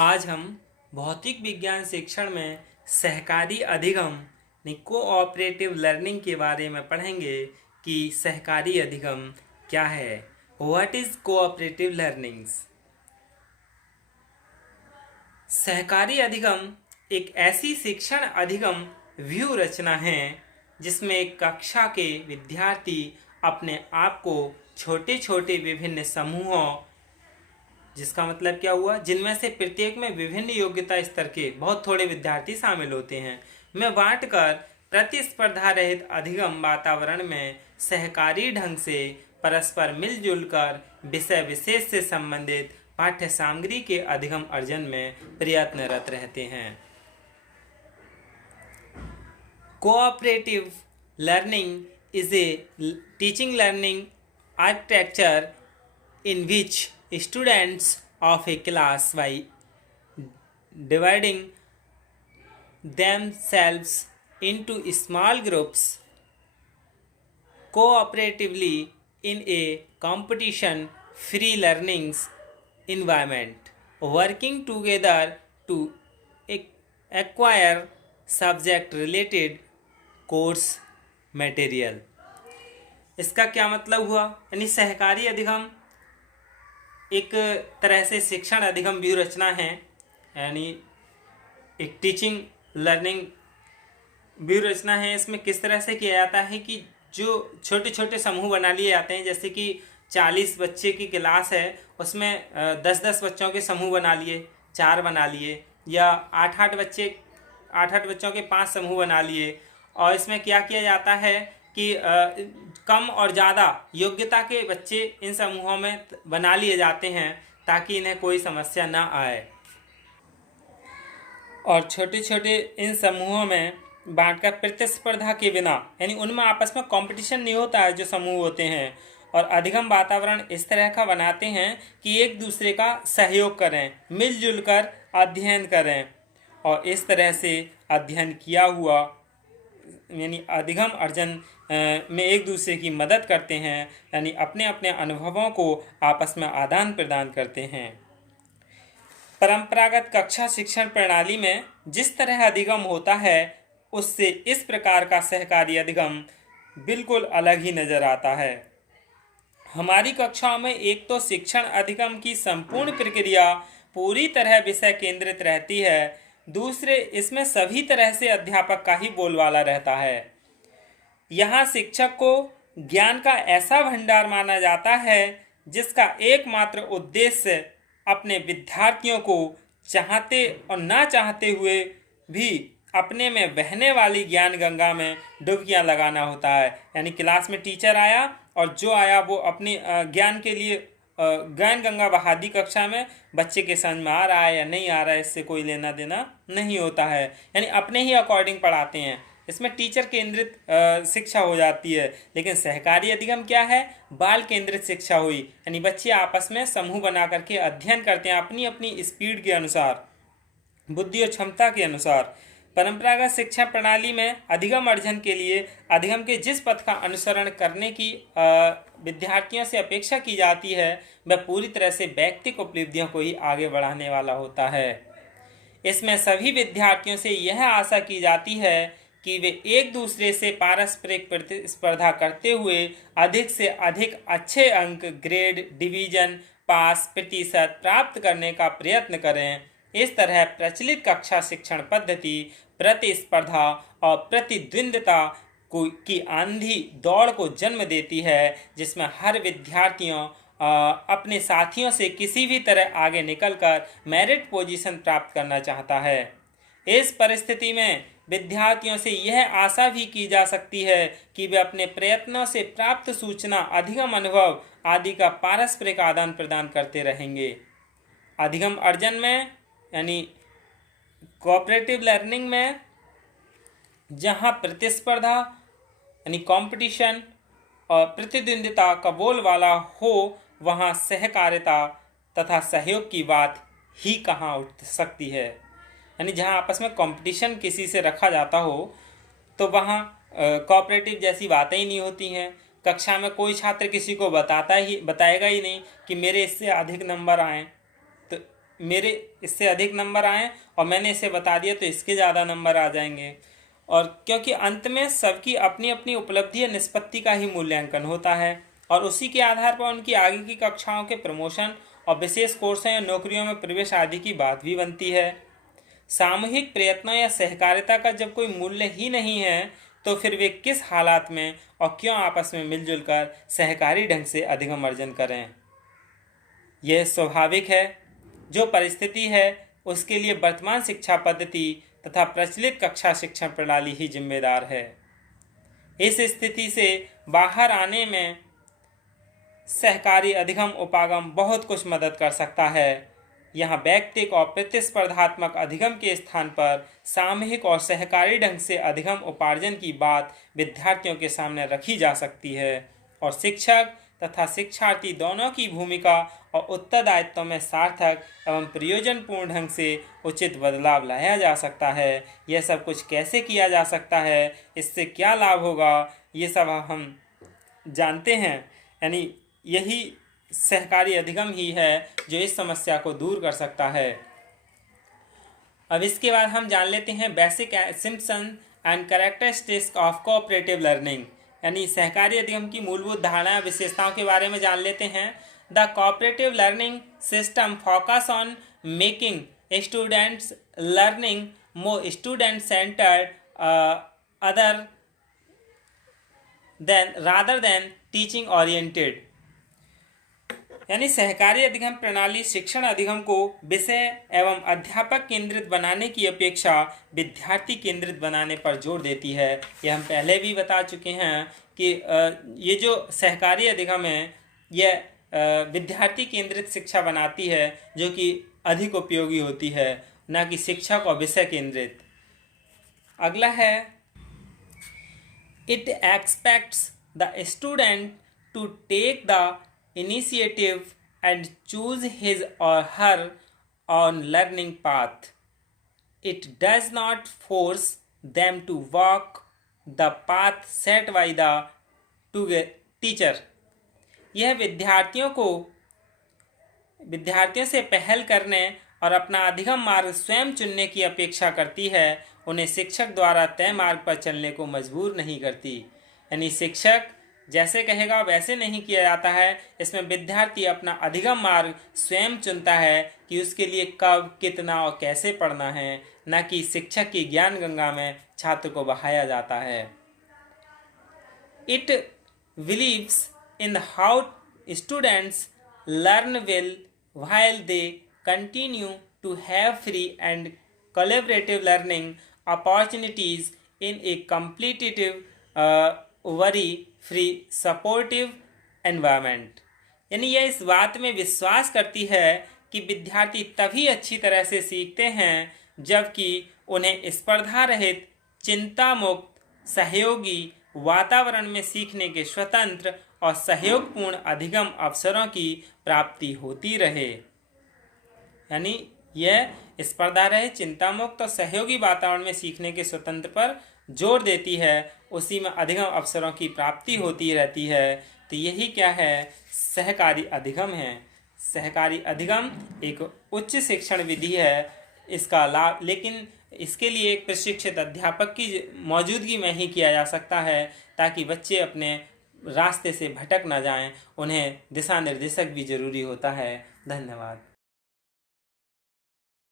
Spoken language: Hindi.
आज हम भौतिक विज्ञान शिक्षण में सहकारी अधिगम कोऑपरेटिव लर्निंग के बारे में पढ़ेंगे कि सहकारी अधिगम क्या है। What is cooperative learnings. सहकारी अधिगम एक ऐसी शिक्षण अधिगम व्यू रचना है जिसमें एक कक्षा के विद्यार्थी अपने आप को छोटे छोटे विभिन्न समूहों, जिसका मतलब क्या हुआ, जिनमें से प्रत्येक में विभिन्न योग्यता स्तर के बहुत थोड़े विद्यार्थी शामिल होते हैं, में बांटकर प्रतिस्पर्धा रहित अधिगम वातावरण में सहकारी ढंग से परस्पर मिलजुल कर विषय विशेष से संबंधित पाठ्य सामग्री के अधिगम अर्जन में प्रयत्नरत रहते हैं। Cooperative learning is a teaching learning architecture in which students of a class by dividing themselves into small groups cooperatively in a competition free learning environment, working together to acquire subject related course material. इसका क्या मतलब हुआ, यानी सहकारी अधिगम एक तरह से शिक्षण अधिगम व्यू रचना है, यानी एक टीचिंग लर्निंग व्यू रचना है। इसमें किस तरह से किया जाता है कि जो छोटे छोटे समूह बना लिए जाते हैं, जैसे कि 40 बच्चे की क्लास है, उसमें 10-10 बच्चों के समूह बना लिए, 4 बना लिए, या 8-8 बच्चों के 5 समूह बना लिए। और इसमें क्या किया जाता है कि कम और ज़्यादा योग्यता के बच्चे इन समूहों में बना लिए जाते हैं ताकि इन्हें कोई समस्या ना आए, और छोटे छोटे इन समूहों में बांटकर प्रतिस्पर्धा के बिना, यानी उनमें आपस में कंपटीशन नहीं होता है जो समूह होते हैं, और अधिगम वातावरण इस तरह का बनाते हैं कि एक दूसरे का सहयोग करें, मिलजुल कर अध्ययन करें, और इस तरह से अध्ययन किया हुआ यानी अधिगम अर्जन में एक दूसरे की मदद करते हैं, यानी अपने अपने अनुभवों को आपस में आदान प्रदान करते हैं। परंपरागत कक्षा शिक्षण प्रणाली में जिस तरह अधिगम होता है उससे इस प्रकार का सहकारी अधिगम बिल्कुल अलग ही नजर आता है। हमारी कक्षाओं में एक तो शिक्षण अधिगम की संपूर्ण प्रक्रिया पूरी तरह विषय केंद्रित रहती है, दूसरे इसमें सभी तरह से अध्यापक का ही बोलबाला रहता है। यहाँ शिक्षक को ज्ञान का ऐसा भंडार माना जाता है जिसका एकमात्र उद्देश्य अपने विद्यार्थियों को चाहते और ना चाहते हुए भी अपने में बहने वाली ज्ञान गंगा में डुबकियां लगाना होता है। यानी क्लास में टीचर आया और जो आया वो अपने ज्ञान के लिए ज्ञान गंगा बहा दी कक्षा में, बच्चे के समझ में आ रहा है या नहीं आ रहा है इससे कोई लेना देना नहीं होता है, यानी अपने ही अकॉर्डिंग पढ़ाते हैं। इसमें टीचर केंद्रित शिक्षा हो जाती है। लेकिन सहकारी अधिगम क्या है, बाल केंद्रित शिक्षा हुई, यानी बच्चे आपस में समूह बना करके अध्ययन करते हैं अपनी अपनी स्पीड के अनुसार, बुद्धि और क्षमता के अनुसार। परंपरागत शिक्षा प्रणाली में अधिगम अर्जन के लिए अधिगम के जिस पथ का अनुसरण करने की विद्यार्थियों से अपेक्षा की जाती है वह पूरी तरह से व्यक्तिगत उपलब्धियों को ही आगे बढ़ाने वाला होता है। इसमें सभी विद्यार्थियों से यह आशा की जाती है कि वे एक दूसरे से पारस्परिक प्रतिस्पर्धा करते हुए अधिक से अधिक अच्छे अंक, ग्रेड, डिवीजन, पास प्रतिशत प्राप्त करने का प्रयत्न करें। इस तरह प्रचलित कक्षा शिक्षण पद्धति प्रतिस्पर्धा और प्रतिद्वंद्विता की आंधी दौड़ को जन्म देती है, जिसमें हर विद्यार्थियों अपने साथियों से किसी भी तरह आगे निकलकर मेरिट पोजीशन प्राप्त करना चाहता है। इस परिस्थिति में विद्यार्थियों से यह आशा भी की जा सकती है कि वे अपने प्रयत्नों से प्राप्त सूचना, अधिगम अनुभव आदि का पारस्परिक आदान प्रदान करते रहेंगे। अधिगम अर्जन में यानी कोऑपरेटिव लर्निंग में जहाँ प्रतिस्पर्धा यानी कंपटीशन और प्रतिद्वंदिता का बोलबाला हो, वहाँ सहकारिता तथा सहयोग की बात ही कहाँ उठ सकती है। यानी जहाँ आपस में कंपटीशन किसी से रखा जाता हो तो वहाँ कोऑपरेटिव जैसी बातें ही नहीं होती हैं। कक्षा में कोई छात्र किसी को बताएगा ही नहीं कि मेरे इससे अधिक नंबर आए, तो मेरे इससे अधिक नंबर आए और मैंने इसे बता दिया तो इसके ज़्यादा नंबर आ जाएंगे। और क्योंकि अंत में सबकी अपनी अपनी उपलब्धि या निष्पत्ति का ही मूल्यांकन होता है और उसी के आधार पर उनकी आगे की कक्षाओं के प्रमोशन और विशेष कोर्सों या नौकरियों में प्रवेश आदि की बात भी बनती है। सामूहिक प्रयत्नों या सहकारिता का जब कोई मूल्य ही नहीं है तो फिर वे किस हालात में और क्यों आपस में मिलजुल कर सहकारी ढंग से अधिगम अर्जन करें। यह स्वाभाविक है। जो परिस्थिति है उसके लिए वर्तमान शिक्षा पद्धति तथा प्रचलित कक्षा शिक्षण प्रणाली ही जिम्मेदार है। इस स्थिति से बाहर आने में सहकारी अधिगम उपागम बहुत कुछ मदद कर सकता है। यहाँ व्यक्तिक और प्रतिस्पर्धात्मक अधिगम के स्थान पर सामूहिक और सहकारी ढंग से अधिगम उपार्जन की बात विद्यार्थियों के सामने रखी जा सकती है और शिक्षक तथा शिक्षार्थी दोनों की भूमिका और उत्तरदायित्व में सार्थक एवं प्रयोजनपूर्ण ढंग से उचित बदलाव लाया जा सकता है। यह सब कुछ कैसे किया जा सकता है, इससे क्या लाभ होगा, ये सब हम जानते हैं। यानी यही सहकारी अधिगम ही है जो इस समस्या को दूर कर सकता है। अब इसके बाद हम जान लेते हैं basic Simpson and characteristics of cooperative learning, यानी सहकारी अधिगम की मूलभूत धारणाएं विशेषताओं के बारे में जान लेते हैं। The cooperative learning system focus on making students learning more student centred other than rather than teaching oriented, यानी सहकारी अधिगम प्रणाली शिक्षण अधिगम को विषय एवं अध्यापक केंद्रित बनाने की अपेक्षा विद्यार्थी केंद्रित बनाने पर जोर देती है। यह हम पहले भी बता चुके हैं कि ये जो सहकारी अधिगम है यह विद्यार्थी केंद्रित शिक्षा बनाती है जो कि अधिक उपयोगी होती है, न कि शिक्षक और विषय केंद्रित। अगला है it expects the student to take the initiative and choose his or her own learning path. It does not force them to walk the path set by the teacher. यह विद्यार्थियों से पहल करने और अपना अधिगम मार्ग स्वयं चुनने की अपेक्षा करती है, उन्हें शिक्षक द्वारा तय मार्ग पर चलने को मजबूर नहीं करती। यानी शिक्षक जैसे कहेगा वैसे नहीं किया जाता है, इसमें विद्यार्थी अपना अधिगम मार्ग स्वयं चुनता है कि उसके लिए कब, कितना और कैसे पढ़ना है, न कि शिक्षक की ज्ञान गंगा में छात्र को बहाया जाता है। It believes in how students learn well while they continue to have free and collaborative learning opportunities in a competitive worry free supportive environment, यानी यह इस बात में विश्वास करती है कि विद्यार्थी तभी अच्छी तरह से सीखते हैं जबकि उन्हें स्पर्धा रहित, चिंता मुक्त, सहयोगी वातावरण में सीखने के स्वतंत्र और सहयोगपूर्ण अधिगम अवसरों की प्राप्ति होती रहे। यानी यह स्पर्धा रहित, चिंता मुक्त और सहयोगी वातावरण में सीखने के स्वतंत्र पर जोर देती है, उसी में अधिगम अवसरों की प्राप्ति होती रहती है। तो यही क्या है, सहकारी अधिगम है। सहकारी अधिगम एक उच्च शिक्षण विधि है, इसका लाभ लेकिन इसके लिए एक प्रशिक्षित अध्यापक की मौजूदगी में ही किया जा सकता है ताकि बच्चे अपने रास्ते से भटक न जाएं। उन्हें दिशा निर्देशक भी जरूरी होता है। धन्यवाद।